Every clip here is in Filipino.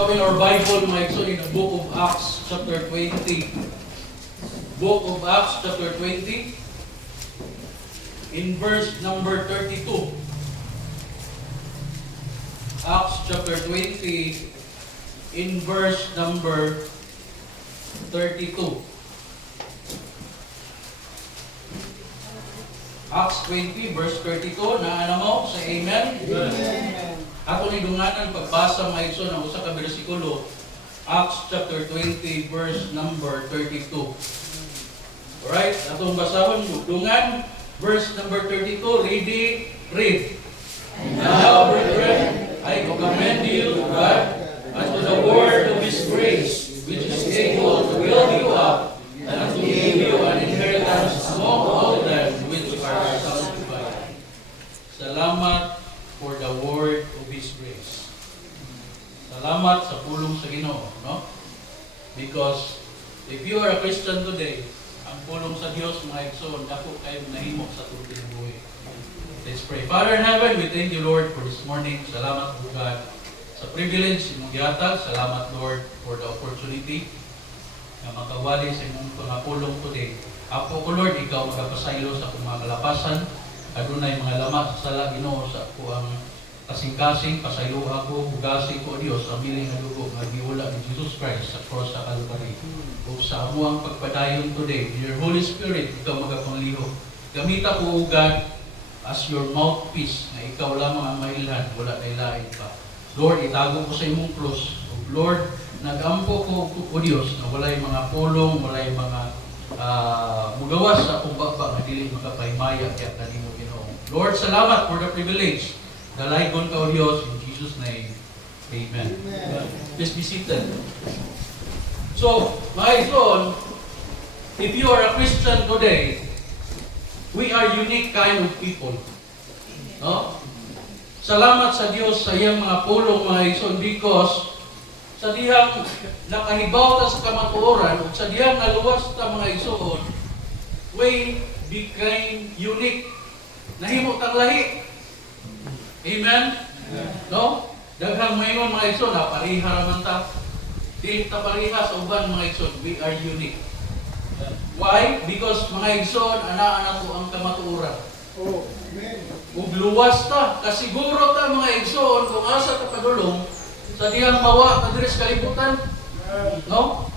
open our Bible, mga igsoon, in the book of Acts, chapter 20. Book of Acts, chapter 20, in verse number 32. Acts, chapter 20, in verse number 32. Acts 20, verse 32. Naana mo sa Amen? Amen. Ako ni dunganan pagbasa mga igsoon ng usa ka bersikulo, Acts chapter 20 verse number 32. Alright, atong basahon dungan verse number 32, read. And now, brethren, I commend you to God and to the word of His grace, which is able to build you up and to give you an inheritance among all them which are sanctified. Salamat for the word of His grace. Salamat sa pulong sa Ginoo, no? Because if you are a Christian today, ang pulong sa Dios mga igsoon, dako kayo nahimo sa tubig ng buhay. Let's pray. Father in heaven, we thank you, Lord, for this morning. Salamat po, God, sa privilege imong gihatag. Salamat, Lord, for the opportunity na makawali sa imong pangapulong today. Ako ko, Lord, ikaw magapasaylo sa akong mga kalapasan. Adunay mga lama sa sala Ginoo sa ako ang kasing-kasing pasaylo ako hugasi ko Dios sa miling na dugo nga giwala ni Jesus Christ sa cross sa Calvary. O sa amo ang pagpadayon today, your Holy Spirit ikaw magapanglihok. Gamita ko o God as your mouthpiece na ikaw lamang ang mailhan, wala na ilain pa. Lord, itago ko sa imong cross. Lord, nagampo ko o Dios na walay mga pulong, walay mga mugawas sa akong baba nga dili makapahimaya kaya kanimo Ginoo. Lord, salamat for the privilege. Dalaygon ka o Dios in Jesus' name. Amen. Please be seated. So, mga igsoon, if you are a Christian today, we are unique kind of people. No? Salamat sa Dios sa iyang mga pulong mga igsoon because sa dihang nakahibaw ta sa kamatuoran ug sa dihang naluwas ta mga igsoon, we became unique. Nahimo tang lahi. Amen? No? Daghang mayon mga igsoon, pariha raman ta. Dili ta pariha sa uban mga igsoon, we are unique. Why? Because mga igsoon, anaa na to ang kamatuoran. Oh, amen. Ug luwas ta, kasiguro ta mga igsoon kung asa ta padulong sa dihang mawa ta diri sa kalibutan. No?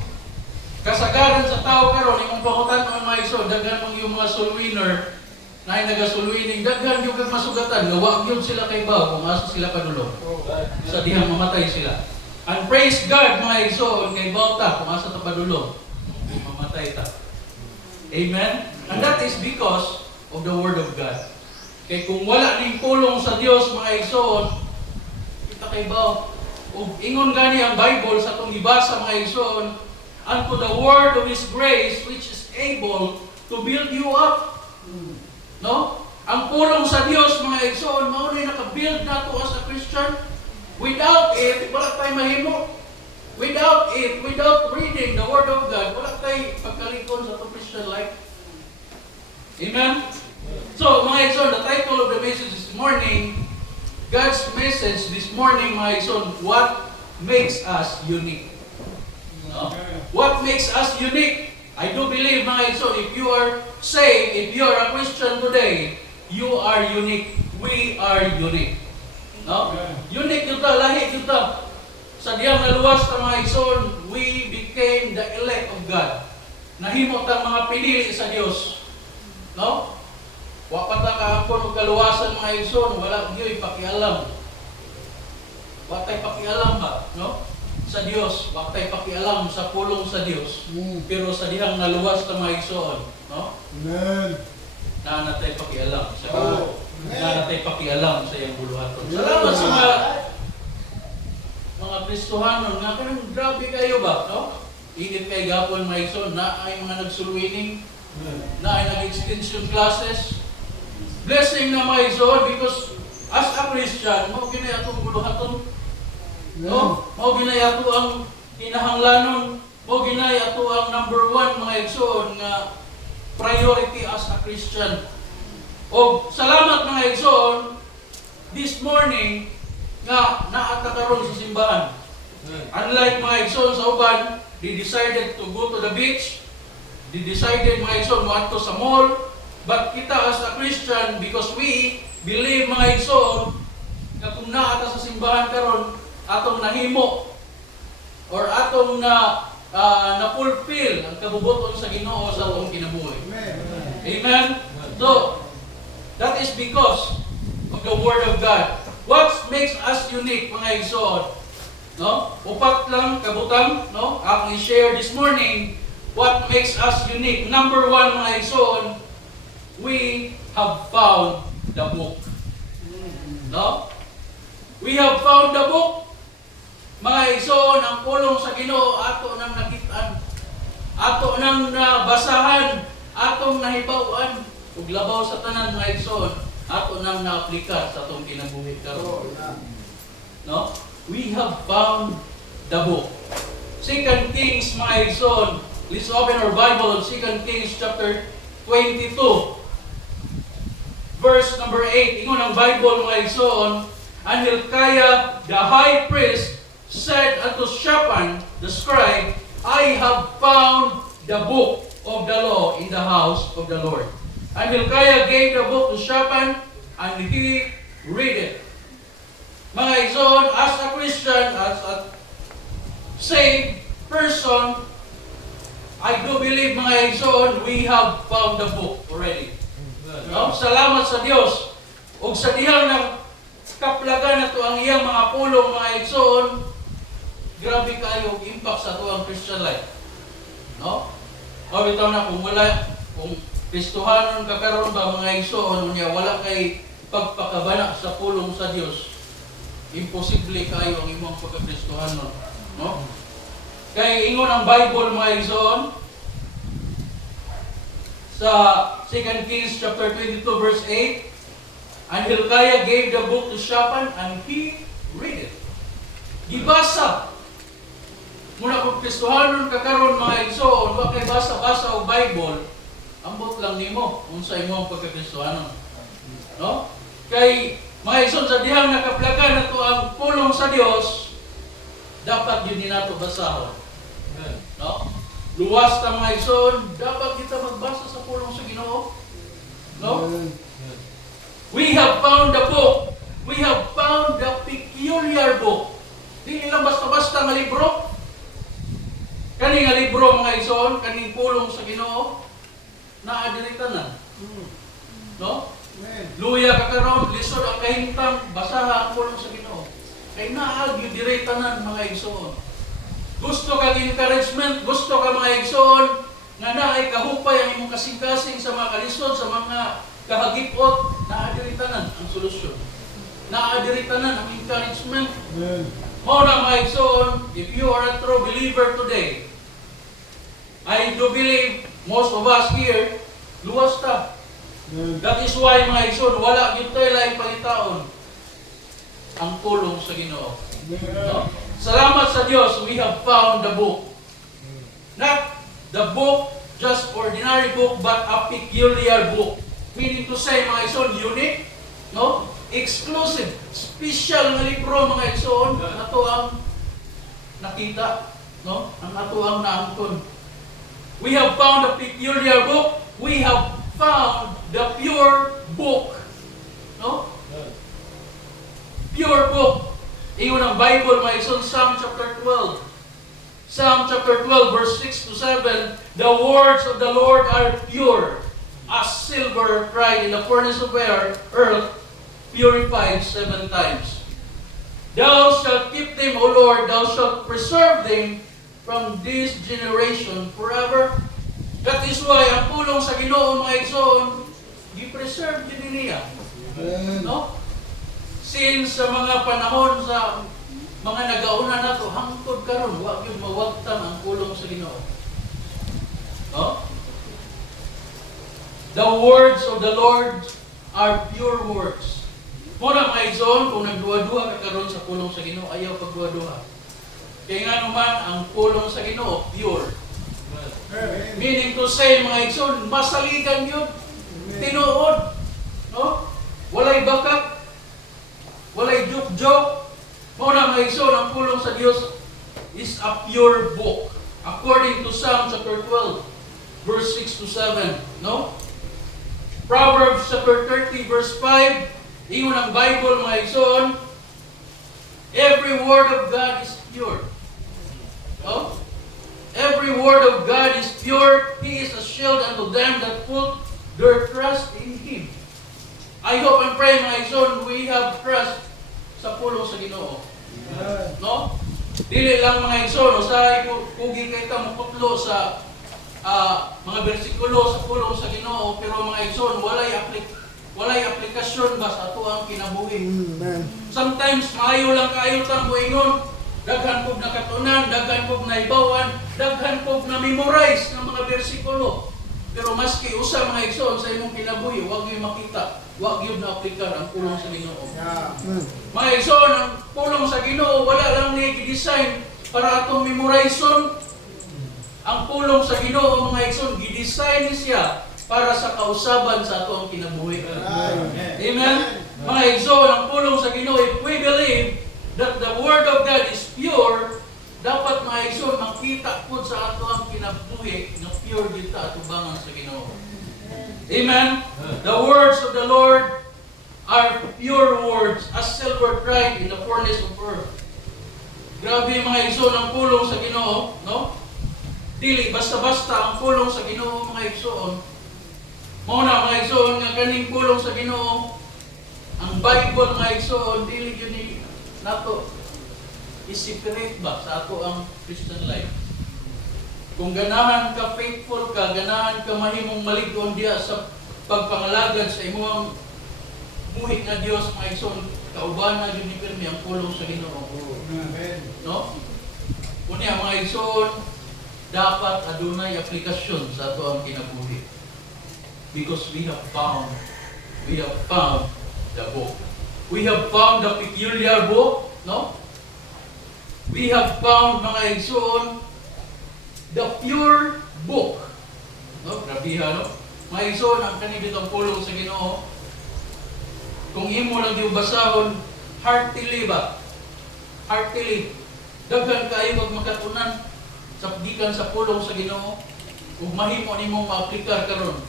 Kasagaran sa tao karon imong pangutan mga igsoon, daghan mang yung mga soul winner na ay nagasulwining, daghan yung masugatan, gawa yun sila kay Baw kung asa sila padulong. Sa dihang mamatay sila. And praise God mga igsoon kay Baw ta kung asa ta padulong. Mamatay ta. Amen? And that is because of the Word of God. Kaya kung wala ning pulong sa Dios mga igsoon, kita kay Baw. Ug ingon gani ang Bible sa atong gibasa mga igsoon, unto the word of His grace which is able to build you up. No? Ang pulong sa Dios mga igsoon, mao na naka-build nato as a Christian. Without it, wala tayo mahimo. Without it, without reading the Word of God, wala tayo pagkalikon sa Christian life. Amen? So, mga igsoon, the title of the message this morning, God's message this morning, mga igsoon, what makes us unique? No? What makes us unique? I do believe, mga igsoon, if you are saved, if you are a Christian today, you are unique. We are unique. No? Unique yun ta, lahi yun ta. Sa diyang naluwas ta mga igsoon, we became the elect of God. Nahimo ta mga pinili sa Dios. No? Wa pa ta kaangkon og kaluwasan mga igsoon, wala gyud pakialam. Wa tay pakialam ba, no? Sa Dios, wa tay pakialam sa pulong sa Dios. Pero sa dihang naluwas ta mga igsoon, no? Amen. Na natay pakialam sa God. Na natay pakialam sa iyang buluhaton. Salamat sa mga Kristohanon nga kanang grabe kayo ba, no? Init kay gapon mga igsoon, na ay mga nagsulwining, na ay nag-extension classes. Blessing na mga igsoon because as a Christian, mao ginay atong buluhaton. No? Mao ginay ato ang kinahanglanon, mao ginay ato ang number one mga igsoon nga priority as a Christian. O salamat mga igsoon, this morning nga naata karon sa simbahan. Unlike mga igsoon sa uban, they decided to go to the beach, they decided mga igsoon mo sa mall, but kita as a Christian, because we believe mga igsoon, na kung naata sa simbahan karon atong nahimo, or atong na-fulfill ang kabubuton sa Ginoo sa atong kinabuhi. Amen. Amen? So, that is because of the Word of God. What makes us unique, mga igsoon? No? Upat lang, kabutang, no? Akong i-share this morning, what makes us unique. Number one, mga igsoon, we have found the book. No? We have found the book. Mga igsoon, ang pulong sa Ginoo ato nang nakitaan, ato nang nabasahan, atong nahibawan, ug labaw sa tanan mga igsoon, ato nang naaplika sa atong kinabuhi karon. No? We have found the book. 2 Kings, mga igsoon, let's open our Bible on 2 Kings chapter 22. Verse number 8, ingon ang Bible, mga igsoon, and Hilkiah the high priest said unto Shaphan the scribe, I have found the book of the law in the house of the Lord. And Hilkiah gave the book to Shaphan, and he read it. Mga igsoon, as a Christian, as a saved person, I do believe, mga igsoon, we have found the book already. No? Salamat sa Dios. Ug sa dihang ng kaplagan na to ang iyang mga pulong, mga igsoon, grabe kayo ang impact sa to ang Christian life. No? O bitaw na kung Kristohanon ka karon ba, mga igsoon, unya wala kay pagpakabana sa pulong sa Dios, imposible kayo ang imong pagkakristohanon. No? Kay ingon ang Bible, mga igsoon, sa 2 Kings chapter 22 verse 8, and Hilkiah gave the book to Shaphan, and he read it. Gibasa. Muna kung Kristohanon ka karon, mga igsoon, wa kay basa-basa o Bible, ambot lang nimo unsa imong pagkakristohanon. No? Kay mga igsoon, sa dihang nakaplagan nato ang pulong sa Dios, dapat yun nato basahon. No? Luwas ta, mga igsoon, dapat kita magbasa sa pulong sa Ginoo. No? We have found the book. We have found the peculiar book. Dili lang basta-basta nga libro. Kani nga libro, mga igsoon, kaning pulong sa Ginoo, naa diri tanan. No? Luya ka karon, lisod ang kahimtang, basaha ang pulong sa Ginoo. Kay naa gyud diri tanan, mga igsoon. Gusto kang encouragement, gusto ka, mga igsoon, nga naay kahupay ang imong kasing-kasing sa mga kalisod, sa mga kahagipot, naadiri tanan ang solusyon. Naadiri tanan ang encouragement. Mao na, mga igsoon, if you are a true believer today, I do believe most of us here, luwas ta. That is why, mga igsoon, wala gyud tayo laing pangitaon ang pulong sa Ginoo. No? Salamat sa Dios, we have found the book. Not the book, just ordinary book, but a peculiar book. Meaning to say, mga igsoon, unique, no? Exclusive, special nga libro, mga igsoon, ato ang nakita, no? Ang ato ang naangkon. We have found a peculiar book. We have found the pure book. No? Pure book. Ingon ang Bible, mga igsoon, Psalm chapter 12. Psalm chapter 12, verse 6 to 7. The words of the Lord are pure, as silver tried in the furnace of earth, purified 7 times. Thou shalt keep them, O Lord, thou shalt preserve them from this generation forever. That is why ang pulong sa Ginoo, mga igsoon, gi-preserve din niya. No? Since sa mga panahon sa mga nagauna nato, hangtod karon, wa gyud mawagtan ang pulong sa Ginoo. No? The words of the Lord are pure words. Muna, mga igsoon, kung nagduwa-duwa ka karon sa pulong sa Ginoo, ayaw pagduwa-duwa. Kaya nga naman, ang pulong sa Ginoo, pure. Meaning to say, mga igsoon, masaligan yun. Tinuod. No? Walay bakak. Walay joke-joke. Muna, mga igsoon, ang pulong sa Dios, is a pure book. According to Psalm chapter 12, verse 6 to 7. No? Proverbs chapter 30, verse 5. Ingon ang Bible, mga igsoon, every word of God is pure. No? Every word of God is pure. He is a shield unto them that put their trust in Him. I hope and pray, mga igsoon, we have trust sa pulong sa Ginoo. No? Dili lang mga igsoon, usahay kugi kay ta maputlo sa mga bersikulo sa pulong sa Ginoo, pero mga igsoon, walay aplikasyon ba sa ato ang kinabuhi. Sometimes maayo lang kaayo tang moingon, daghan pug nakatunan, daghan pug naibawan, daghan pug na memorize ng mga bersikulo. Pero maski usa mga igsoon sa imong kinabuhi, wag gyud makita, wag gyud na aplikar ang pulong sa Ginoo. Mga igsoon, ang pulong sa Ginoo wala lang ni gi-design para atong memorization. Ang pulong sa Ginoo, mga igsoon, gi-design siya para sa kausaban sa ato ang kinabuhi. Amen. Mga igsoon, ang pulong sa Ginoo, if we believe that the Word of God is pure, dapat mga igsoon, makita po sa ato ang kinabuhi na pure dito atubangan sa Ginoo. Amen. The words of the Lord are pure words, as silver tried in the furnace of earth. Grabe mga igsoon, ang pulong sa Ginoo, no? Dili basta-basta ang pulong sa Ginoo, mga igsoon. Mao na mga igsoon nga kaning pulong sa Ginoo, ang Bible, mga igsoon, dili gyud ni nato i-separate ba sa ato ang Christian life. Kung ganahan ka, faithful ka, ganahan ka mahimong malig-on diya sa pagpangalagad sa imong buhi nga Dios, mga igsoon, kauban na yun ni pirmi ang pulong sa Ginoo. No? Unya mga igsoon, dapat adunay aplikasyon sa ato ang kinabuhi. Because we have found the book. We have found the peculiar book, no? We have found, mga igsoon, the pure book. No? Grabiha, no? Mga igsoon, ang kanibitang pulong sa Ginoo, kung imo lang yung basahon, heartily ba? Heartily. Daghan kayo pag magkatunan sa gikan sa pulong sa Ginoo, ug mahimo nimong maaplikar karon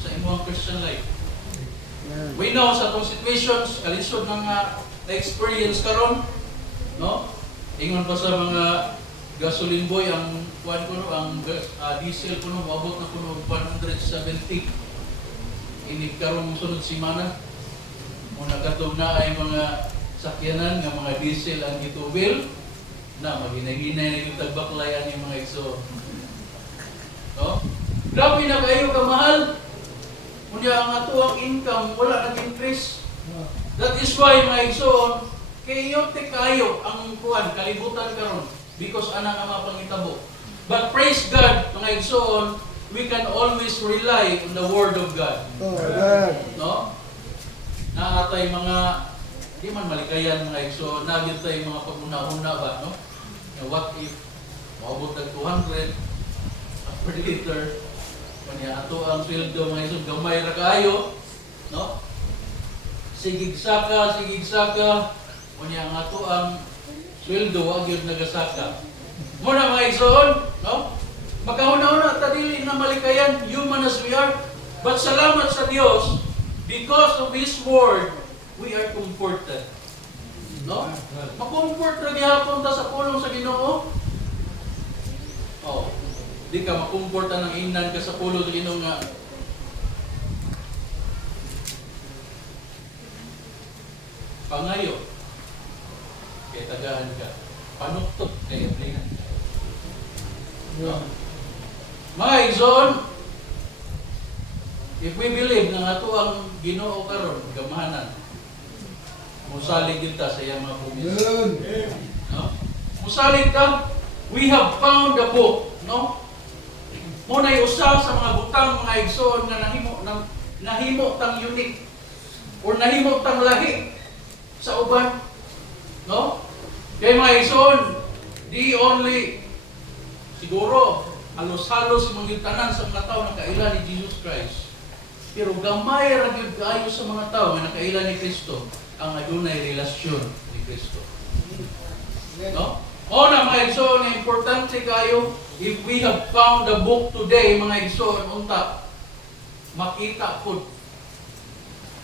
sa imong Christian life. We know sa atong situations, kalisod ng na-experience karon, no? Ingon pa sa mga gasoline boy, ang kuan kuno, ang diesel kuno moabot na kuno 170. Ini karong sunod semana, muna katong na ay mga sakyanan nga mga diesel ang gitubil na maghinay-hinay na yung tagbaklayan yung mga igsoon. No? Grabe na kayo kamahal. Kunya ang ato ang income wala nag-increase. That is why, mga igsoon, chaotic kayo ang kuan kalibutan karon because anang ama pangitabo. But praise God, mga igsoon, we can always rely on the Word of God. No? Naatay mga di man malikayan, mga igsoon, nagyud tay mga paguna-una ba, no? What if maabot ng 200 per liter? Kanya ato ang sweldo, mga igsoon, gamay ra kaayo, no? Sigig-saka. Kanya ang ato ang sweldo, wag yun nagasaka. Muna mga igsoon, no? Magkahuna-una, tadili na malikayan, human as we are. But salamat sa Dios, because of His Word, we are comforted. No? Makomfort na gihapon ta sa pulong sa Ginoo. Oh, di ka makomforta ng ingnan ka sa pulong sa Ginoo nga pangayo. Kaya tagahan ka. Panuktot kaya plingan ka. No? Mga igsoon, if we believe na ato ang Ginoo karon, gamahanan, musalig kita sa iyang mga promise. No? Musalig ka, we have found the book. No? Muna'y usa sa mga butang, mga igsoon, na nahimo tang unique or nahimo tang lahi sa uban. No? Kaya mga igsoon, di only siguro halos-halos mga tanan sa mga tao na kaila ni Jesus Christ. Pero gamay ra gyud kaayo sa mga tao nga nakaila ni Kristo ang adunay relasyon ni Kristo. No? O na mga igsoon, importante kayo, if we have found the book today, mga igsoon, unta, makita po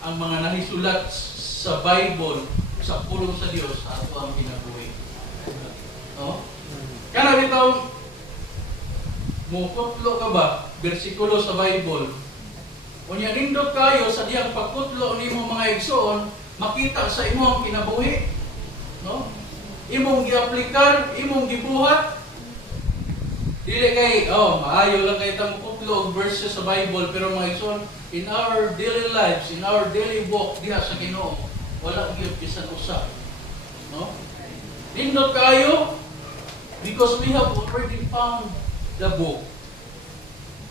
ang mga nahisulat sa Bible, sa pulong sa Dios, ato ang kinabuhi. No? Kana bitaw, mukutlo ka ba, bersikulo sa Bible, unya nindot kayo sa diyang pagkutlo nimo mga igsoon, makita sa imo ang kinabuhi. No? Imong giaplikar, imong gibuhat. Dili kay, maayo lang kay tamo kutlo og verses sa Bible, pero mga igsoon, in our daily lives, in our daily walk diha sa Ginoo, wala gyud bisan usa. No? Nindot kayo because we have already found the book.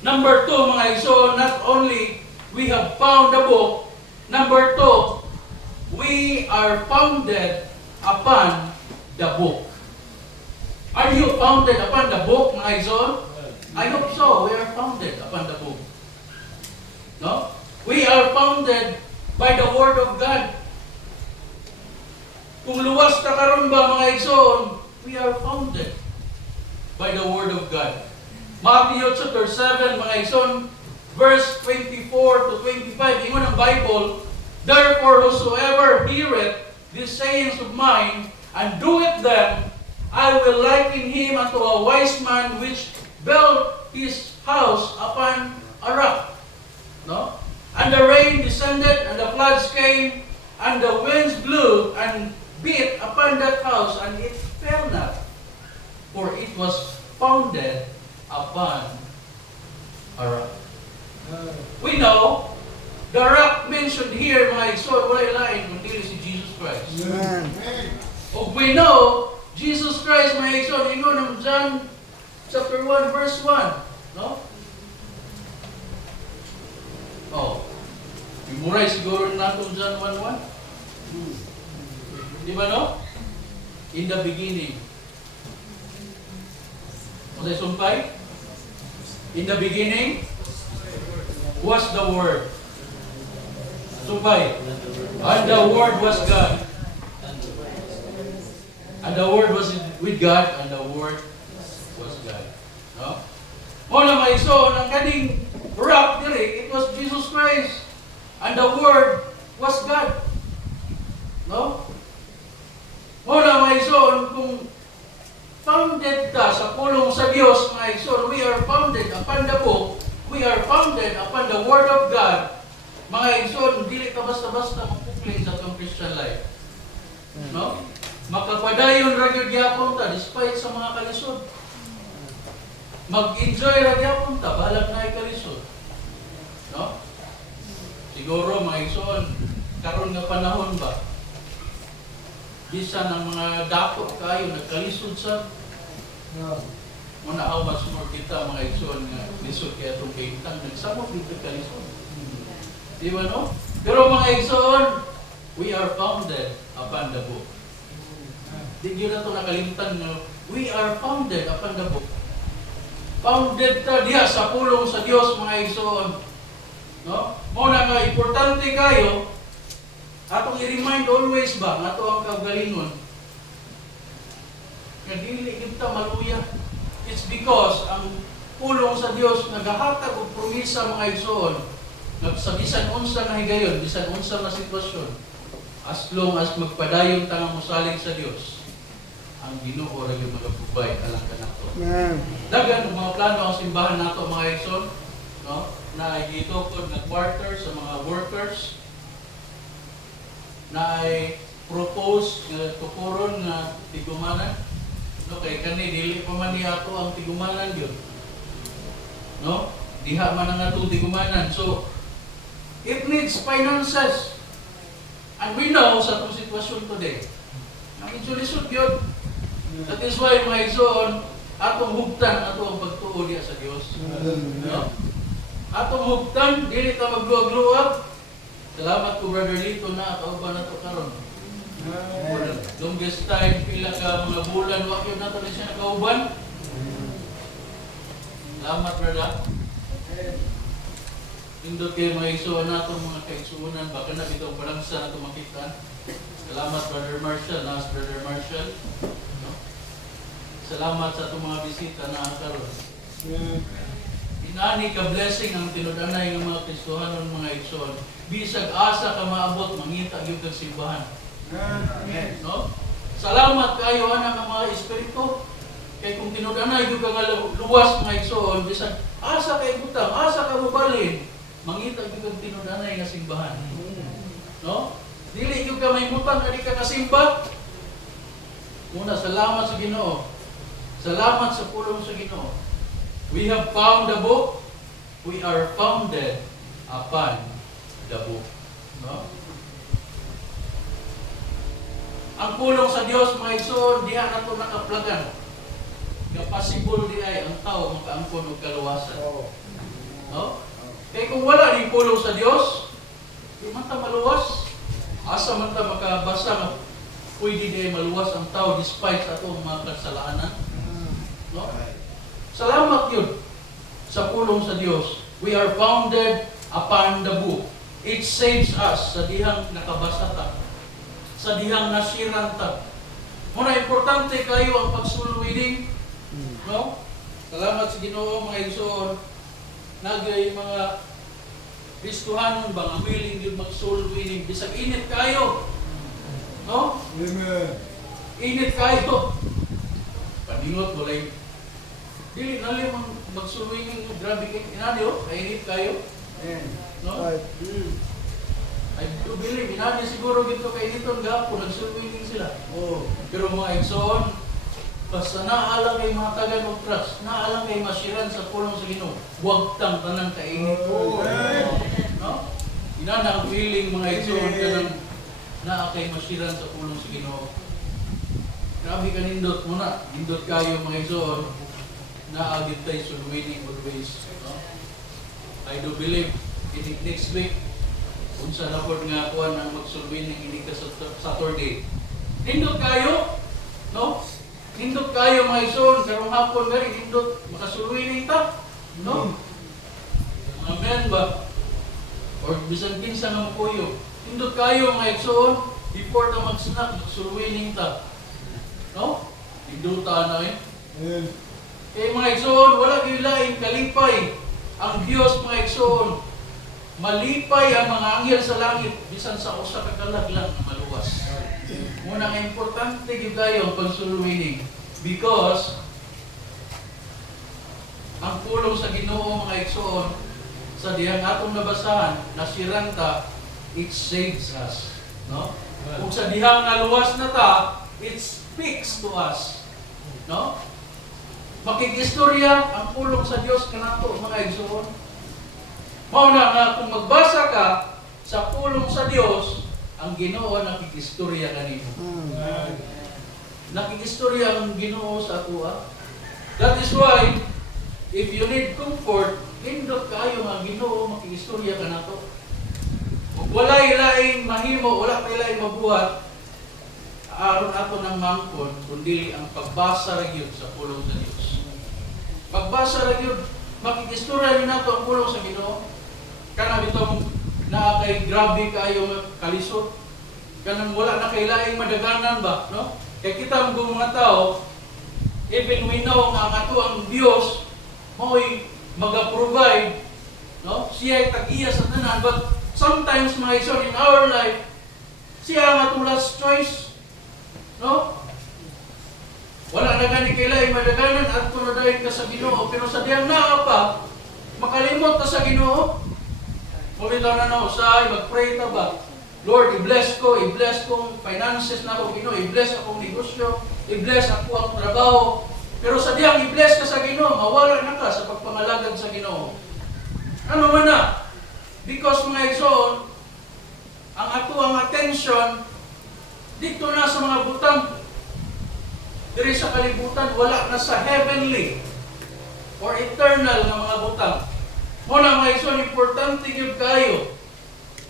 Number 2, mga igsoon, not only we have found the book, number 2, we are founded upon the book. Are you founded upon the book, mga igsoon? I hope so. We are founded upon the book. No? We are founded by the Word of God. Kung luwas ta karon ba, mga igsoon, we are founded by the Word of God. Matthew chapter 7, mga igsoon, verse 24 to 25, ingon ang Bible, therefore whosoever heareth these sayings of mine, and doeth them, I will liken him unto a wise man which built his house upon a rock. No? And the rain descended, and the floods came, and the winds blew and beat upon that house, and it fell not, for it was founded upon a rock. We know the rock mentioned here, mga igsoon, wala ilain kundi si Jesus Christ. Amen. O we know, Jesus Christ, mga igsoon, ingon ng John chapter 1, verse 1. No? Imuray siguro natin John 1:1. Di ba no? In the beginning. Masay sumpay? In the beginning was the Word. Sumpay. And the Word was God. And the Word was with God, and the Word was God. No? Muna may iso, ang kaning rock diri, it was Jesus Christ. And the Word was God. No? Muna may iso, kung founded ka sa pulong sa Diyos, mga iso, we are founded upon the book, we are founded upon the Word of God. Mga iso, dili ka basta-basta magpukling sa itong Christian life. No? Makapadayon ra gyud gyapon ta despite sa mga kalisod. Mag-enjoy ra gyapon ta balag na kalisod. No? Siguro mga igsoon, karon nga panahon ba? Bisan ang mga dako kayo nagkalisod sa muna how much more kita mga igsoon nga lisod kaya itong kaintang nagsamot dito kalisod. Di ba no? Pero mga igsoon, we are founded upon the book. Di nyo na ito nakalimutan na we are founded upon the book. Founded ta diya sa pulong sa Dios, mga igsoon. No? Muna nga, importante kayo, atong i-remind always ba, nga ito ang kaugalingon, nga dili kita maluya. It's because ang pulong sa Dios nagahatag og promisa, mga igsoon, nga sa bisan unsa na higayon, bisan unsa na sitwasyon, as long as magpadayon ta nga mosalig sa Dios, ang Ginoo ra gyud magapubay alang kanato. Amen. Dagan mga plano ang simbahan nato, mga igsoon, no? Na ay gitukod nga quarter sa mga workers, na ay propose nga tukuron nga tigumanan. No, kay kani dili pa man ni ato ang tigumanan gyud. No? Diha man ang atong tigumanan. So it needs finances. And we know sa atong sitwasyon today, ang insulisod gyud. That is why, mga igsoon, atong hugtan ato ang pagtuo diha sa Dios. No? Atong hugtan, dili ta magluwag-luwag. Salamat ko, Brother Lito, na kauban na ito karon. Longest time, pila ka mga bulan, wakyo na ito na siya nakauban. Salamat, Brother. Indot kayo mga igsoon na itong mga kaigsuunan, baka na bitong balangsa na ito makita. Salamat, Brother Marshall. Nas, Brother Marshall. No? Salamat sa itong mga bisita na karon. Amen. Inani ka blessing ang tinudanay ng mga Kristohanon mga igsoon. Bisag asa ka maabot, mangita gyud kag simbahan. Amen. No? Salamat kayo ana nga mga espiritu. Kay kung tinudanay gyud ka nga luwas mga igsoon, bisag asa kay butang, asa ka mobalhin, mangita gyud kag tinudanay nga simbahan. No? Dili gyud ka may butang kadi ka kasimba. Muna salamat sa Ginoo. Salamat sa pulong sa Ginoo. We have found the book. We are founded upon the book. No? Ang pulong sa Dios mga igsoon, diha na to nakaplagan. Kapasibol di ay ang tao makaangkon og kaluwasan. Oh. No? Kaya kung wala ni pulong sa Dios, di man ta maluwas. Asa man ta makabasa nga pwede di ay maluwas ang tao despite sa atong mga kasalanan. No? Salamat yun sa pulong sa Dios. We are founded upon the book. It saves us sa dihang nakabasa ta, sa dihang nasiran ta. Muna importante kayo ang pagsulwining. No? Salamat sa Ginoo mga igsoon. Nagay mga Kristohanon ba nga willing yun mag-soul-winning. Bisag init kayo. No? Amen. Init kayo. Paningot, walay. Dili na lang mag-soul-winning. Grabe kayo. Inani o, kainit kayo. Amen. No? Right. I do believe, inani siguro gito kainiton gapo, nag-soul-winning sila. Oh. Pero mga igsoon, basta naalang kay mga taga ng trust, naalang kay masiran sa pulong sa Ginoo, huwag tang tanang kainit. Oh, amen. No? Inana ang feeling mga igsoon kanang naa kay masiran sa pulong sa Ginoo. Grabe ka nindot muna, nindot kayo mga igsoon, naagit tayo sulwining always. No? I do believe in next week, unsa na po nga kuhan ang magsulwining hindi ka sa Saturday. Nindot kayo, no? Nindot kayo mga igsoon, karong hapon nga rin, nindot, makasulwining ta. No? Amen ba? Or bisan kinsa nga mapuyo. Nindot kayo mga igsoon, before ta mag-snack, makasulwining ta. No? Ninduta na eh. Amen. Kaya mga igsoon, wala gilaing kalipay. Ang Diyos mga igsoon, malipay ang mga anghel sa langit, bisan sa usa ka kalag lang na maluwas. Muna nga importante gyud kayo ang pagsulwining because ang pulong sa Ginoo mga igsoon sa dihang atong nabasahan nasiran ta, it saves us, no? Kung sa dihang naluwas na ta, it speaks to us, no? Makikistorya ang pulong sa Dios kanato mga igsoon. Mao na nga kung magbasa ka sa pulong sa Dios, ang Ginoo nakikistorya kanimo. Nakikistorya ang Ginoo sa atua. That is why if you need comfort, hindot kayo nga Ginoo makikistorya kanato. Ug wala ilaing mahimo, wala pa ilaing mabuhat aron ato ng mangkon kundi ang pagbasa ra gyud sa pulong sa Dios. Pagbasa ra gyud makikistorya ni nato ang pulong sa Ginoo. Kana bitong naa kay grabe kayo kalisod. Kanang wala na kay laing madaganan ba, no? Kay kita mga tao, even we know nga ang ato ang Dios mao'y mag-provide, no? Siya ay tag-iya sa tanan, but sometimes mga igsoon in our life, siya ang atong last choice, no? Wala na gani kay laing madaganan at tunadayon ka sa Ginoo, pero sa diyang naa pa, makalimot ka sa Ginoo. Mabitaw na na usay, mag-pray ta ba? Lord, i-bless kong finances na ako, Ginoo, i-bless akong negosyo, i-bless ako ang trabaho. Pero sa diyang i-bless ka sa Ginoo, mawala na ka sa pagpangalagad sa Ginoo. Ano man na? Because mga igsoon, ang ato ang attention dito na sa mga butang. Diri sa kalibutan, wala na sa heavenly or eternal na mga butang. Muna mga igsoon, importante gyud kayo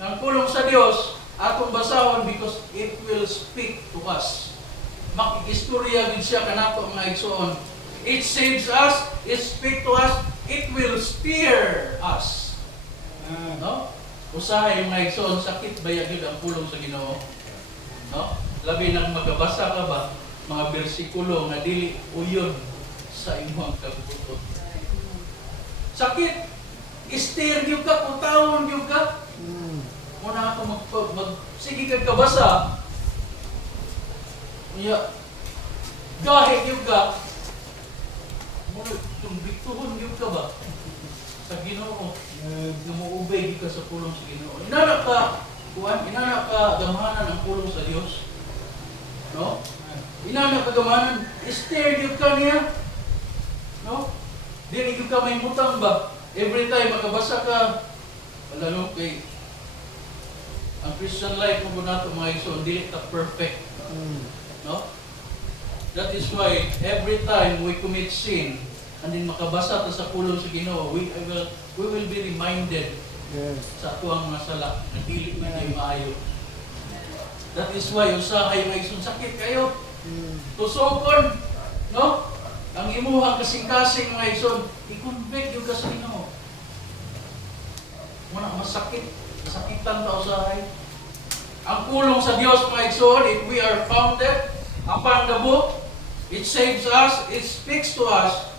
ang pulong sa Dios atong basahon because it will speak to us. Makikistorya gid siya kanato mga igsoon. It saves us, it speaks to us, it will steer us. No? Usahay mga igsoon, sakit ba gyud ang pulong sa Ginoo? No? Labi nang magabasa ka ba mga bersikulo nga dili uyon sa imong kabuto. Sakit, istir gyud ka, putawon gyud ka. Muna ako sige kag kabasa. Iya, gahit gyud ka. Muna tumbiktuhon gyud ka ba? Sa Ginoo, nga moobey ka sa pulong sa Ginoo. Inana ka gamahanan ang pulong sa Dios. No? Inana ka gamahanan, stare gyud ka niya. No? Dili gyud ka may mutang ba? Every time makabasa ka, lalo kay ang Christian life mo nato mga igsoon, dili ta perfect. No? That is why every time we commit sin, and then makabasa ta sa pulong sa Ginoo, we will be reminded sa tuwang mga sala na dili man ay maayo. That is why usahay mga igsoon, sakit kayo. Tusokon, no? Ang imuhang kasing-kasing mga igsoon, i-convict yung sa Ginoo. Muna masakit, masakitan ta usahay. Ang pulong sa Dios mga igsoon, if we are founded upon the book, it saves us, it speaks to us,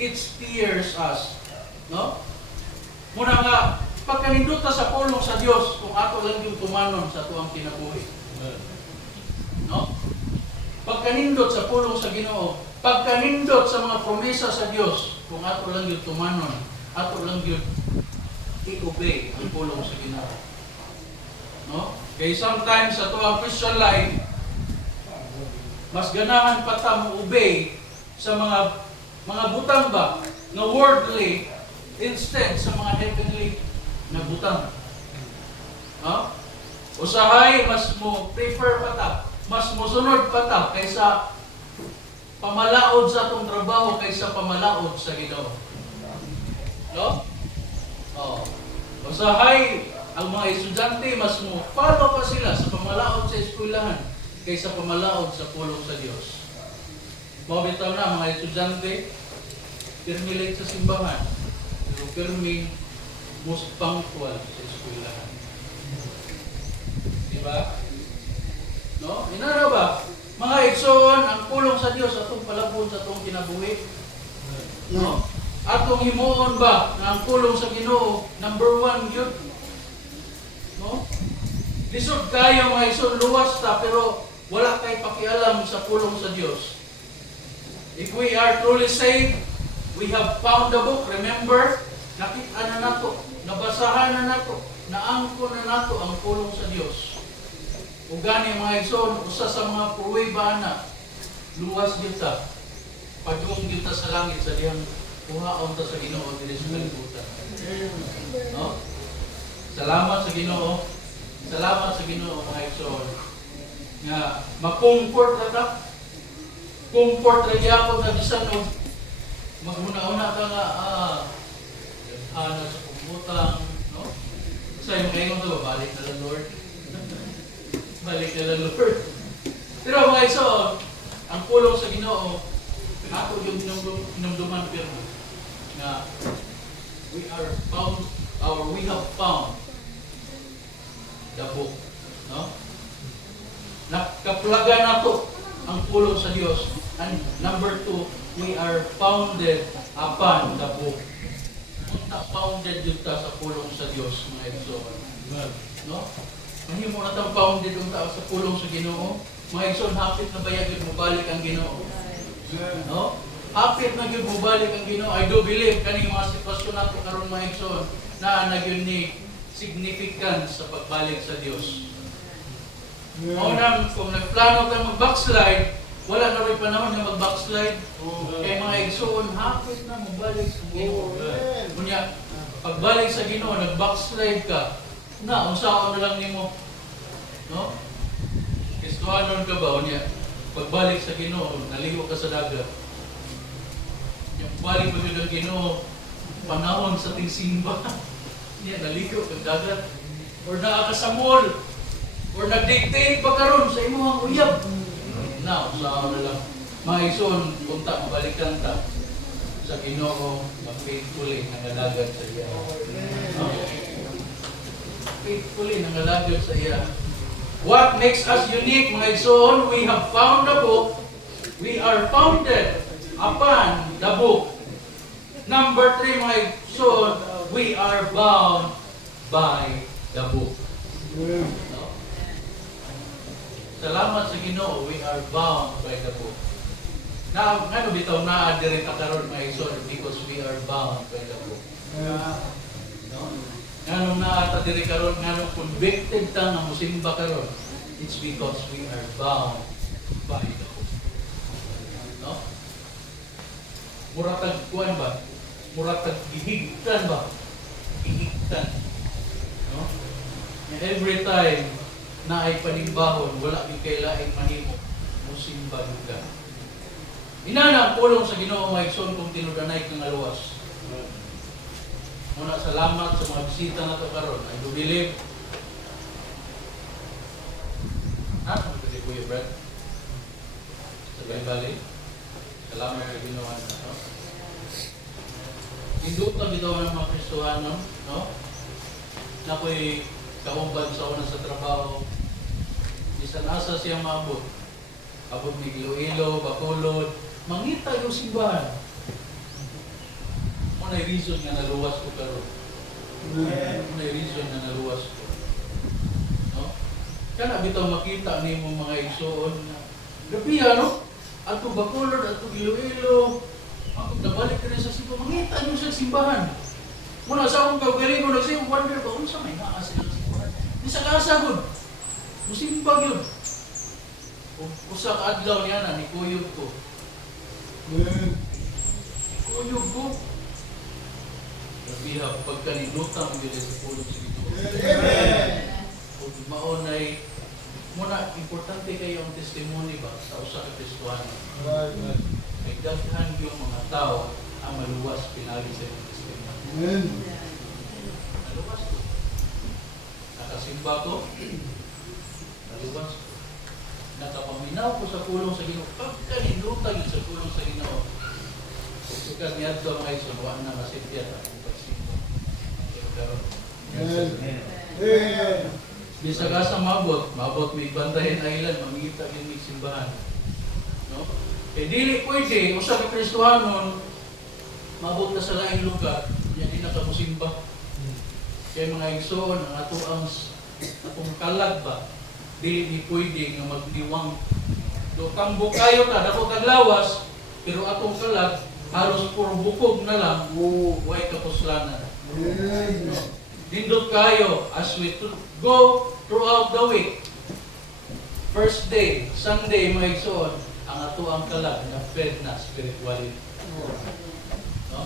it steers us. No? Muna nga, pagkanindot ta sa pulong sa Dios, kung ato lang yung tumanon sa tuwang kinabuhi. No? Pagkanindot sa pulong sa Ginoo, pagkanindot sa mga promesa sa Dios, kung ato lang yung tumanon, ato lang yung i-obey ang pulong sa Ginoo. No? Kaya sometimes sa tuwang Christian life, mas ganahan pa ta mo obey sa mga butang ba na worldly instead sa mga heavenly na butang. No? Usahay, mas mo prefer pa ta, mas mo sunod pa ta kaysa pamalaod sa atong trabaho kaysa pamalaod sa Ginoo. No? Oh. Usahay, ang mga estudyante mas mo follow pa sila sa pamalaod sa eskwelahan kaysa pamalaod sa pulong sa Dios. Mabitaw na mga estudyante, pirmi late sa simbahan, pero pirmi most punctual sa eskwelahan. Diba? No? Inara ba? Mga igsoon, ang pulong sa Dios atong palabon sa atong kinabuhi. No? Atong himuon ba na ang pulong sa Ginoo number 1 yun? No? Lisod kayo mga igsoon, luwas ta pero wala kay pakialam sa pulong sa Dios. If we are truly saved, we have found the book. Remember, nakita na nato, nabasahan na nato, naangko na nato ang pulong sa Dios. O gani mga igsoon, usa sa mga pruweba na luwas kita, padung kita sa langit sa diyang kuhaon ta sa Ginoo dili sa kalibutan. No? Salamat sa Ginoo. Salamat sa Ginoo mga igsoon. Nga ma-comfort ra ta. Comfort ra gyapon ta bisan og maghuna-una ka nga ana sa pumutang, no? Sa imong ingon to balik na lang Lord. Balik na lang Lord. Pero mga igsoon, ang pulong sa Ginoo ato yung hinumduman pirmi nga we have found the book, no? Nakaplaga nato ang pulong sa Dios. And number 2, we are founded upon the book. Founded yun ta sa pulong sa Dios mga igsoon. No? Mahimo na tang founded yun ta sa pulong sa Ginoo. Mga igsoon, hapit na bayag yun mubalik ang Ginoo. No? Hapit na yun mubalik ang Ginoo. I do believe kaning mga sitwasyon nato karon mga igsoon na nagyun ni significance sa pagbalik sa Dios. Unang, kung nagplano tayo mag-backslide, wala na rin panahon na mag-backslide. Kaya mga igsoon, hapit na magbalik sa Ginoo. Kunya, pagbalik sa Ginoo, nag-backslide ka, na, unsaon na lang nimo. No? Kristohanon ka ba? Kunya, pagbalik sa Ginoo, naligo ka sa dagat. Kunya, pagbalik mo sa Ginoo, panahon sa tingsimba. Kunya, naligo ka sa dagat. Or naa ka sa mall. Or nag-dictate pa karon sa imong uyab. Now, sa na lang. Mga igsoon, punta, mabalikan ta sa Ginoo, mag-faithfully nangalagad sa iya. No? Faithfully nangalagad sa iya. What makes us unique, mga igsoon? We have found the book We are founded upon the book. Number 3, mga igsoon, we are bound by the book. Amen. No? Salamat sa Ginoo, we are bound by the book. Na ano bitaw naa diri ka karon mga igsoon because we are bound by the book. No? Nganong naa ta diri karon nganong convicted ta nga mosimba karon. It's because we are bound by the book. No? Muratag kuan ba? Muratag gihigtan ba? Gihigtan. No? Every time na ay panimbahon, wala yung kailaing mahimo, musimba lugar. Inana ang pulong sa Ginoo mga igsoon kung tinudanay kang aluwas. Muna salamat sa mga bisita na ito karon. I do believe. Ano ito Kuya Brad? Sa Bali. Salamat sa Ginoo na ito. Indutan bitaw ng mga Kristohano, no? Na ko'y kaumbag sa una sa trabaho. Bisan asa siya maabot. Abot ni Iloilo, Bacolod, mangita yung simbahan. Ano yung reason nga naluwas ko karon? Ano yung reason nga naluwas ko? No? Kana bitaw makita ni mo mga igsoon na gabi ano? Ato Bacolod, ato Iloilo, ako nabalik ka rin sa simbahan, mangita nyo sa simbahan. Muna sa akong kagaling ko, nagsayong wonder ba, unsa may naa silang simbahan? Di sa kasagod, musimbag yun. Usa ka adlaw niya na, ni kuyog ko. Kuyog ko. Nabiha, pagkanilutan mo yun sa pulong sa Ginoo. Kung maunay, muna, importante kayo ang testimony ba sa usa ka Kristohano. May daghan yung mga tao ang maluwas pinagi sa iyong testimony. Naluwas ko. Nakasimba ko. Naluwas ko. Nakapaminaw ko sa pulong sa Ginoo. Pagkaninutag yun sa pulong sa Ginoo. Kung sukat niya ito mga iso, wala na masipya at ang pagsimba. Pero, bisa ka sa mabot may bantayan island, mamita yung may simbahan. No? Eh, dili pwede, usa ka Kristohanon, mabot na sa laing lugar, yan din nakamusimba. Kaya mga igsoon, ang atong kalag ba, dili ni pwede nga magdiwang. Do kambo kayo ta, dako taglawas, pero atong kalag, halos puro bukog na lang, huwag kapuslanan. No? Dindot kayo as we go throughout the week. First day, Sunday, mga igsoon, ang ato ang kalag na fed na spiritually. No?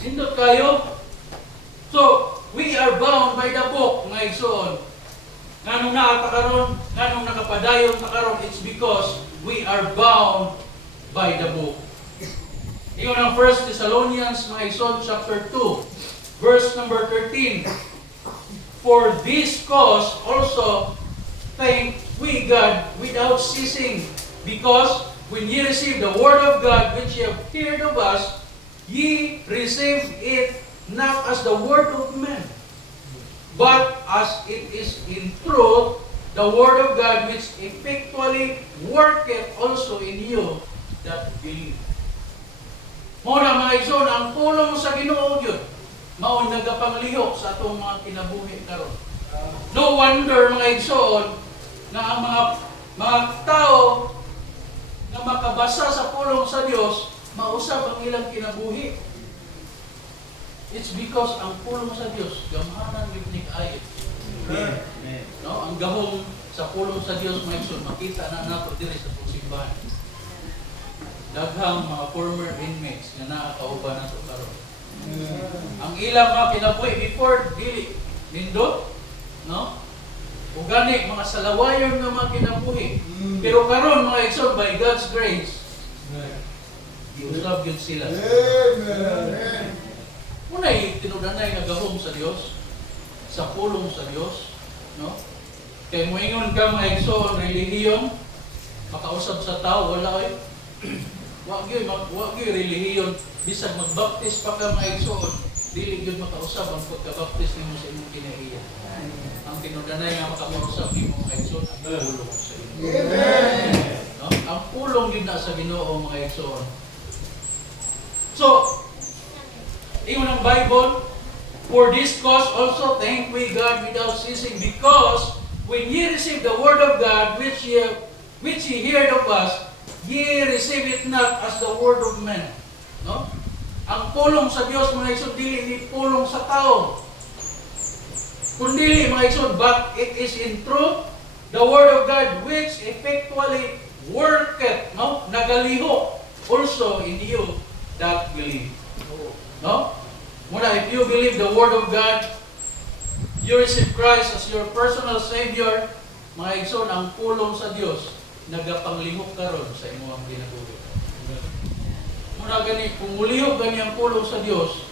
Dindot kayo. So, we are bound by the book, mga igsoon. Nganong nakakaroon, nganong nakapadayon takaroon, it's because we are bound by the book. Iyon ang 1 Thessalonians, mga igsoon, chapter 2, verse number 13. For this cause also thank we God without ceasing, because when ye receive the word of God which ye have heard of us, ye receive it not as the word of men, but as it is in truth the word of God which effectually worketh also in you that believe. Muna mga igsoon, ang pulong sa Ginoo yun, mao nagapanglihok sa atong mga kinabuhi karon. No wonder mga igsoon na ang mga tao na makabasa sa pulong sa Dios mausab ang ilang kinabuhi. It's because ang pulong sa Dios gamhanan libnig ayit. No, ang gahom sa pulong sa Dios mga igsoon makita na nato diri sa simbahan. Daghang mga former inmates nga nakauban nato karon. Ang ilang mga kinabuhi before dili nindot, no? O gani mga salawayon nga mga kinabuhi. Pero karon mga igsoon by God's grace, giusab gyud sila. Unay tinudanay nga gahom sa Dios, sa pulong sa Dios, no? Kay moingon ka mga igsoon relihiyon, makausab sa tao wala oy. Wa gyud relihiyon. Bisag magbaptis pa ka mga igsoon, dili gyud makausab ang pagkabaptis nimo sa imong kinaiya. Ang tinudanay nga makausab nimo mga igsoon ang pulong sa imo. Amen. No? ang pulong yun na sa Ginoo mga igsoon. So, ingon ang Bible, for this cause also thank we God without ceasing, because when ye receive the word of God which ye heard of us, ye receive it not as the word of men. No? Ang pulong sa Dios mga igsoon dili ni pulong sa tao. Kundi mga igsoon, but it is in truth the word of God which effectually worketh, no? Nagaliho also in you that believe. No? Muna, if you believe the word of God, you receive Christ as your personal Savior, mga igsoon, ang pulong sa Dios nagapanglihok karon sa imong ginabuhi. Muna gani, kung mulihok gani ang pulong sa Dios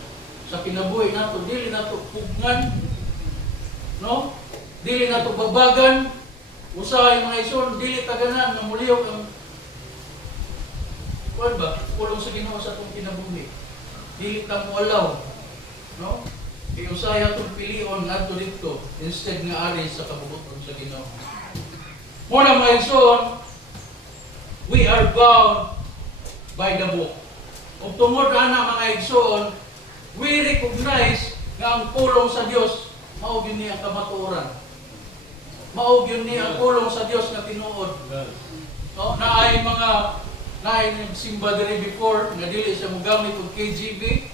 sa kinabuhi nato, dili nato pugnan, no? Dili nato babagan, usahay mga igsoon, dili taganan nga mulihok ang kuan ba? Pulong sa Ginoo sa atong kinabuhi. Dili ta mo alaw, no? Iusahay atong pilion ngadto didto instead nga ari sa kabubuton sa Ginoo. Muna mga igsoon, we are bound by the book. Kung tungod ana mga igsoon, we recognize nga ang pulong sa Dios mao gyud ni ang kamatuoran. Mao gyud ni ang pulong sa Dios nga tinuod. No, naay nagsimba diri before nga dili siya mogamit og KJV.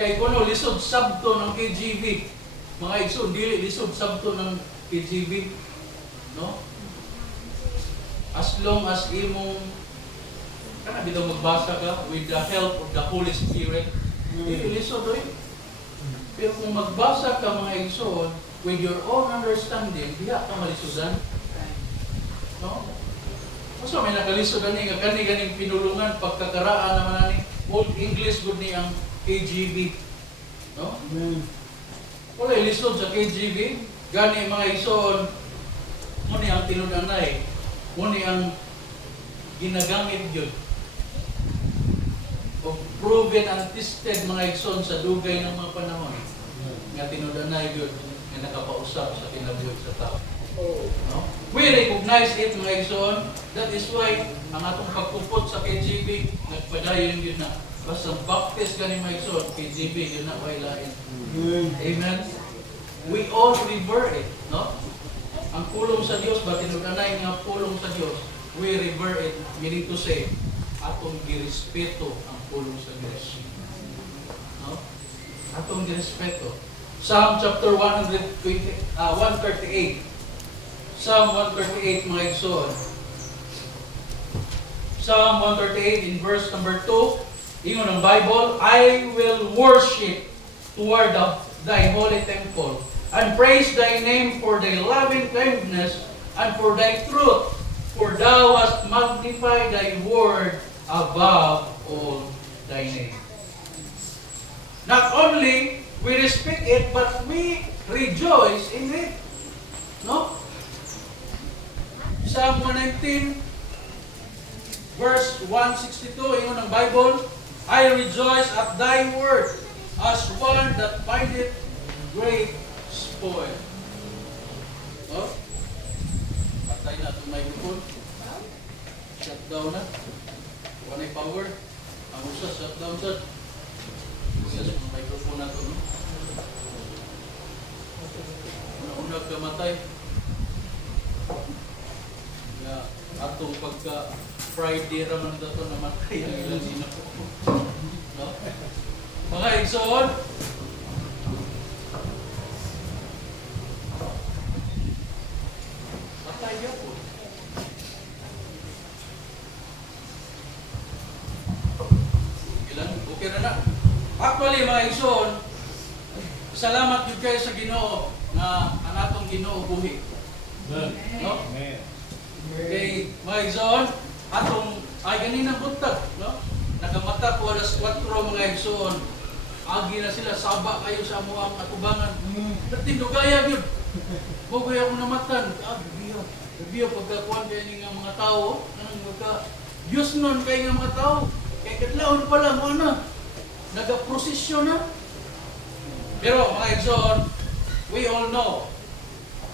Kay kuno lisod sabto ng KJV. Mga igsoon dili lisod sabto ng KJV. No? As long as imong kana bitaw magbasa ka with the help of the Holy Spirit, dili lisod oy. Pero kung magbasa ka mga igsoon with your own understanding, diha ka malisudan. No? So may nakalisod ani nga kani-ganing pinulungan pagkakaraan naman ani Old English gud ni ang KJV. No? Wala lisod sa KJV, gani mga igsoon, mo ni ang tinud-anay, mo ni ang ginagamit gyud o proven and tested mga igsoon sa dugay ng mga panahon nga tinud-anay gyud nga nakapausap sa kinabuhi sa tao. No? We recognize it mga igsoon. That is why ang atong pagpupot sa KJV nagpadayon yun na. Basta baptist gani mga igsoon, KJV yun na wailain. Amen. We all revere it, no? Ang pulong sa Dios, ba tinud-anay nga pulong sa Dios, we revere it, meaning to say, atong girespeto ang pulong sa Dios. No? Atong girespeto. Psalm chapter 138. Psalm 138 mga igsoon. Psalm 138 in verse number 2, ingon ang Bible, I will worship toward thy holy temple and praise thy name for thy loving kindness and for thy truth, for thou hast magnified thy word above all thy name. Not only we respect it, but we rejoice in it. No? Psalm 119, verse 162, ingon ang Bible, I rejoice at thy word as one that findeth great spoil. Oh? Patay na itong microphone. Shut down na. One power. Ang usa, shut down sa. Yes, ang microphone na ito. No? Una-una kamatay. Nga, atong pagka Friday raman ito namatay ang ilang sino. No? Mga igsoon, patay niyo po. Ilan? Okay na na. Actually, mga igsoon, salamat yun kayo sa Ginoo na ang atong Ginoo buhi. No? Okay, mga igsoon, atong ay ganina buntag, no? Nakamata ko alas 4 mga igsoon. Agi na sila, saba kayo sa amuang atubangan. Tindugaya yun. Bugay ako namatan. Bibiyo. Bibiyo pagkakuan kayo nga mga tao. Diyos nun kayo nga mga tao. Kaya katlaon pala mo na. Nagaprosesyon na. Pero mga igsoon, we all know,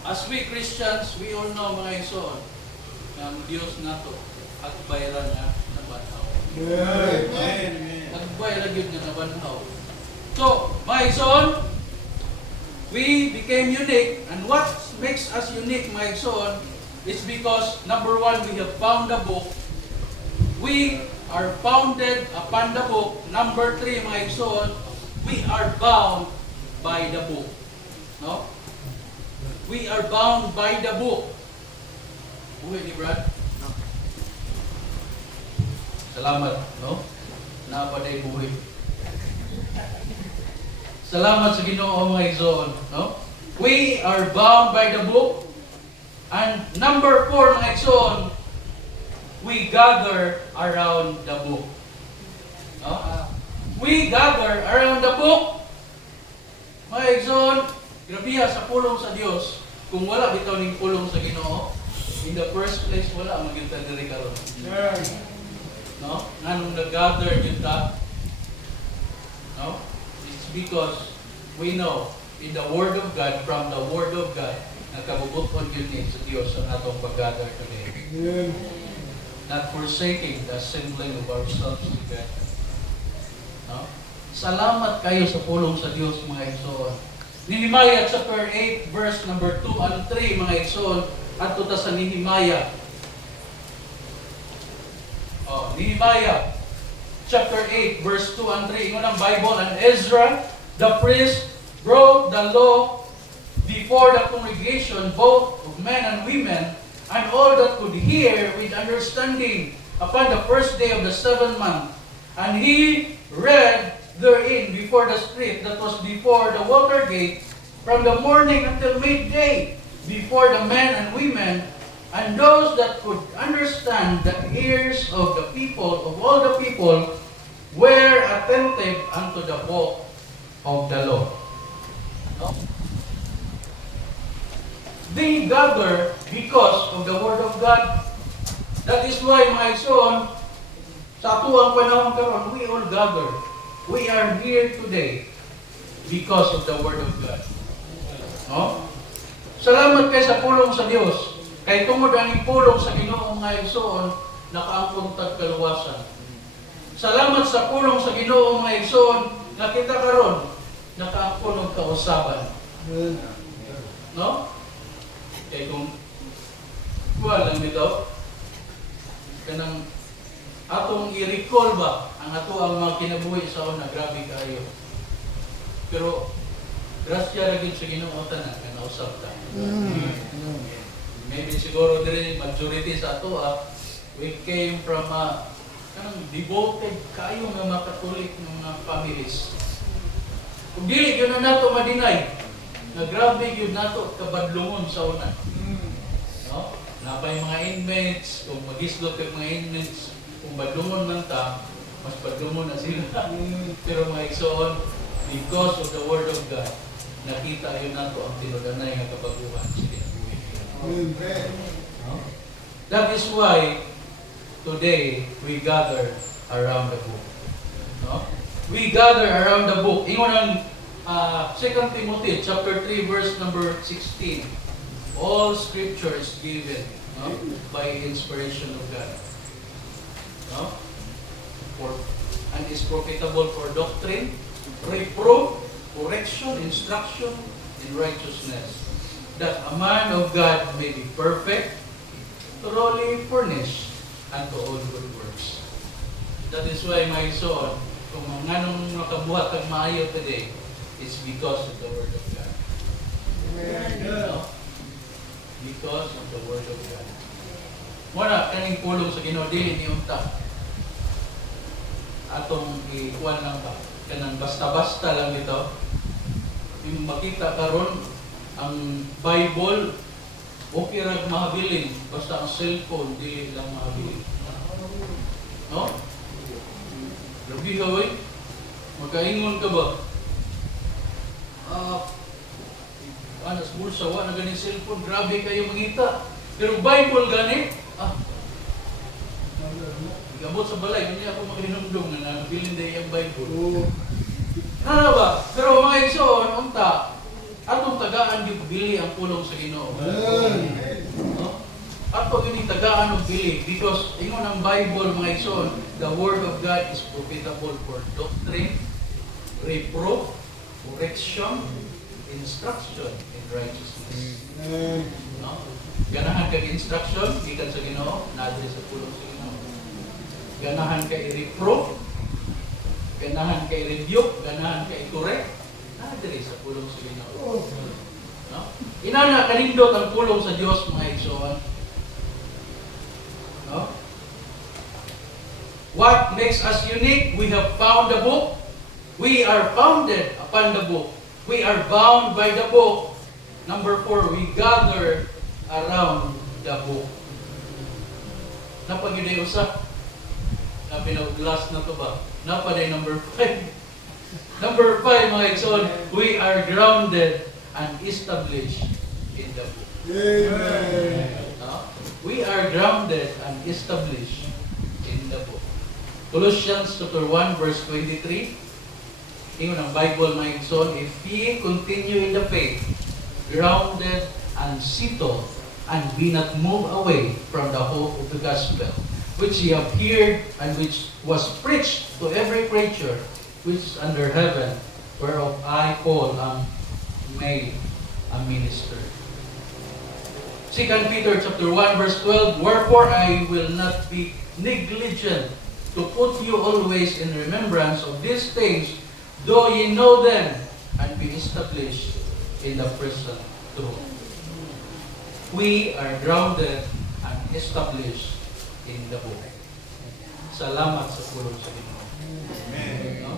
as we Christians, we all know mga igsoon, ang Diyos nato agbayran nga nabanhaw. Amen. Agbayran yun nga nabanhaw. So, mga igsoon, we became unique, and what makes us unique, mga igsoon, is because number one, we have found the book. We are founded upon the book. Number three, mga igsoon, we are bound by the book. No? We are bound by the book. Uwi ni Brad? Salamat, no? Napaday buhay. Salamat sa Ginoo, mga igsoon, no? We are bound by the book. And number 4, mga igsoon, we gather around the book. No? We gather around the book. Mga igsoon, grabiha sa pulong sa Dios. Kung wala bitaw ning pulong sa Ginoo, in the first place wala maging diri karon. No? Nganong nag-gather yun ta? No? It's because we know in the Word of God, from the Word of God, nakabubuton yun sa Diyos ang atong pag-gather today. Not forsaking the assembling of ourselves together. No? Salamat kayo sa pulong sa Diyos, mga igsoon. Nehemiah chapter 8, verse number 2 and 3, mga igsoon, at tuta sa Nehemiah. Nehemiah chapter 8, verse 2 and 3. Ingon ang Bible, and Ezra, the priest, brought the law before the congregation, both of men and women, and all that could hear with understanding upon the first day of the 7th month. And he read therein before the street that was before the water gate, from the morning until midday, before the men and women, and those that could understand, the ears of the people, of all the people, were attentive unto the book of the law. No? They gather because of the Word of God. That is why, mga igsoon, sa ato ang panahon karon, we all gather. We are here today because of the Word of God. No? Salamat kayo sa pulong sa Dios. Kay tungod ang pulong sa Ginoo, mga igsoon, nakaangkon tag kaluwasan. Salamat sa pulong sa Ginoo, mga igsoon, na kita karon nakaangkon og kausaban. No? Kay kung wala lang dito, kanang atong i-recall ba ang ato ang mga kinabuhi sa una, grabe kayo. Pero grasya ra gyud sa Ginoo tanan nga nausab ta. Maybe siguro diri majority sa ato we came from kanang devoted kayo nga mga Katolik ng mga families. Kung dili gyud na nato madinay, na grabe gyud nato kabadlungon sa una. No? Napay mga inmates, kung magislot kay mga inmates, kung badlungon man ta, mas badlungon na sila. Pero mga igsoon, because of the Word of God, nakita yun nato ang tinudanay nga kabaguhan sa kinabuhi. No? That is why today we gather around the book. No? We gather around the book. Ingon ang 2 Timothy chapter 3 verse number 16. All scripture is given, no, by inspiration of God. No? And is profitable for doctrine, reproof, correction, instruction in righteousness, that a man of God may be perfect, thoroughly furnished unto all good works. That is why, my son, kung nganong nakabuhat ang maayo today, it's because of the Word of God. No? Because of the Word of God. Muna, kaning pulong sa Ginoo, dili ni unta. Atong ikuan lang ba? Kanang basta-basta lang ito. Yung makita karon ang Bible, okay rag mahabilin. Basta ang cellphone, dili lang mahabilin. No? Labi ka, wey? Magkaingon ka ba? Anas bulsa, wa na ganing cellphone, grabe kayo mangita. Pero Bible gani, gabot sa balay, hindi ako makahinumdum na nabilin dahil yung Bible. Ano ba? Pero mga igsoon, unta, atong tagaan yung bili ang pulong sa Ginoo. No? Ato yun yung tagaan ng believe because ingon ang Bible mga igsoon, the Word of God is profitable for doctrine, reproof, correction, instruction in righteousness. No? Ganahan kay instruction, gikan sa Ginoo, nadiri sa pulong sa Ginoo. Ganahan kay reproof, ganahan kay rebuke, ganahan kay correct, nadiri sa pulong sa Ginoo. No? Inana kanindot ang pulong sa Dios mga igsoon. No? What makes us unique? We have found the book. We are founded upon the book. We are bound by the book. Number 4, we gather around the book. Napagiday usa. Last na to ba? Napaday number 5. Number 5 mga igsoon, we are grounded and established in the book. Amen. No? We are grounded and established in the book. Colossians chapter 1 verse 23. Ingon ang Bible mga igsoon, if ye continue in the faith, grounded and settled, and be not moved away from the hope of the gospel, which ye have heard, and which was preached to every creature which is under heaven, whereof I, Paul, am made a minister. 2 Peter chapter 1 verse 12, wherefore I will not be negligent to put you always in remembrance of these things, though ye know them, and be established in the present truth. We are grounded and established in the book. Salamat sa pulong sa Ginoo. Amen. No?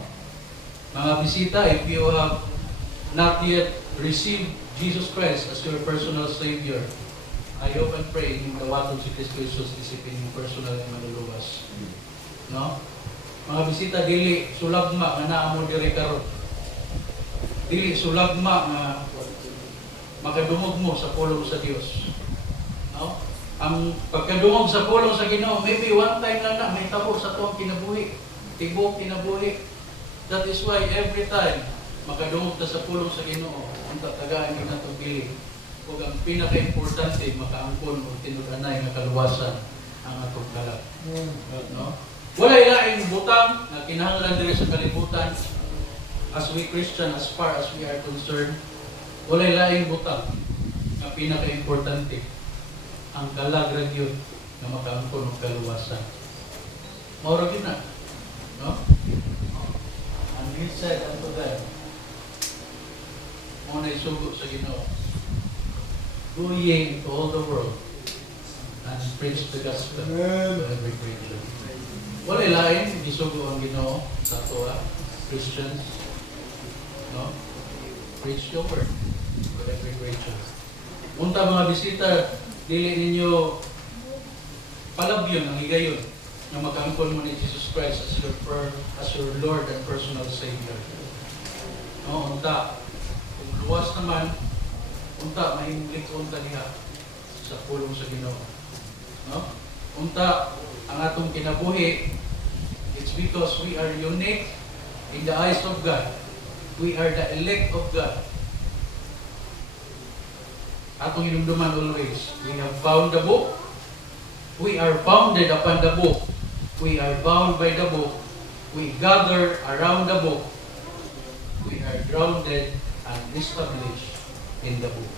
Mga bisita, if you have not yet received Jesus Christ as your personal Savior, I hope and pray yung gawaton si Kristo Jesus isipin yung personal na maluluwas. No? Mga bisita, dili sulagma nga naamo diri karon. Dili sulagma nga makadungog mo sa pulong sa Dios. No? Ang pagkadungog sa pulong sa Ginoo, maybe one time lang na may tabo sa tuwang kinabuhi. Tibok kinabuhi. That is why every time makadungog ta sa pulong sa Ginoo, ang tatagaan din natong bili. Ug ang pinaka-importante makaangkon o tinud-anay nga kaluwasan ang atong kalag. No? Wala ilaing butang na kinahanglan diri sa kalibutan as we Christian, as far as we are concerned. Wala ilaing butang na pinaka-importante ang kalag ra gyud nga makaangkon og kaluwasan. Mao ra gyud na. No? And he said unto them, mo na isugo sa Ginoo, go ye into all the world and preach the gospel to every creature. Wala lain, isugo ang Ginoo sa ato Christians. No? Preach your word to every creature. Unta mga bisita, dili ninyo palabyon ang higayon na mag-angkon mo ni Jesus Christ as your Lord and personal Savior. No, unta. Kung luwas naman, unta mahimlikon ka niya sa pulong sa Ginoo. No? Unta ang atong kinabuhi, it's because we are unique in the eyes of God. We are the elect of God. Atong hinumduman always, we have found the book. We are founded upon the book. We are bound by the book. We gather around the book. We are grounded and established in the book.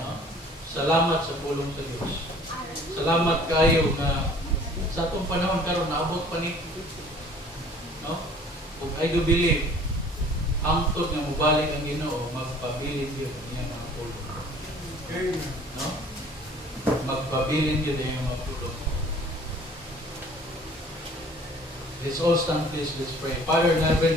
No? Salamat sa pulong sa Diyos. Salamat kayo na sa atong panahon karon naabot pa ni. No? Kung I do believe, angtod nga mubalik ang Ginoo, magpabilin yun niya mga pulong. No? Magpabilin yun niya mga pulong. Let's all stand please, let's pray. Father in heaven,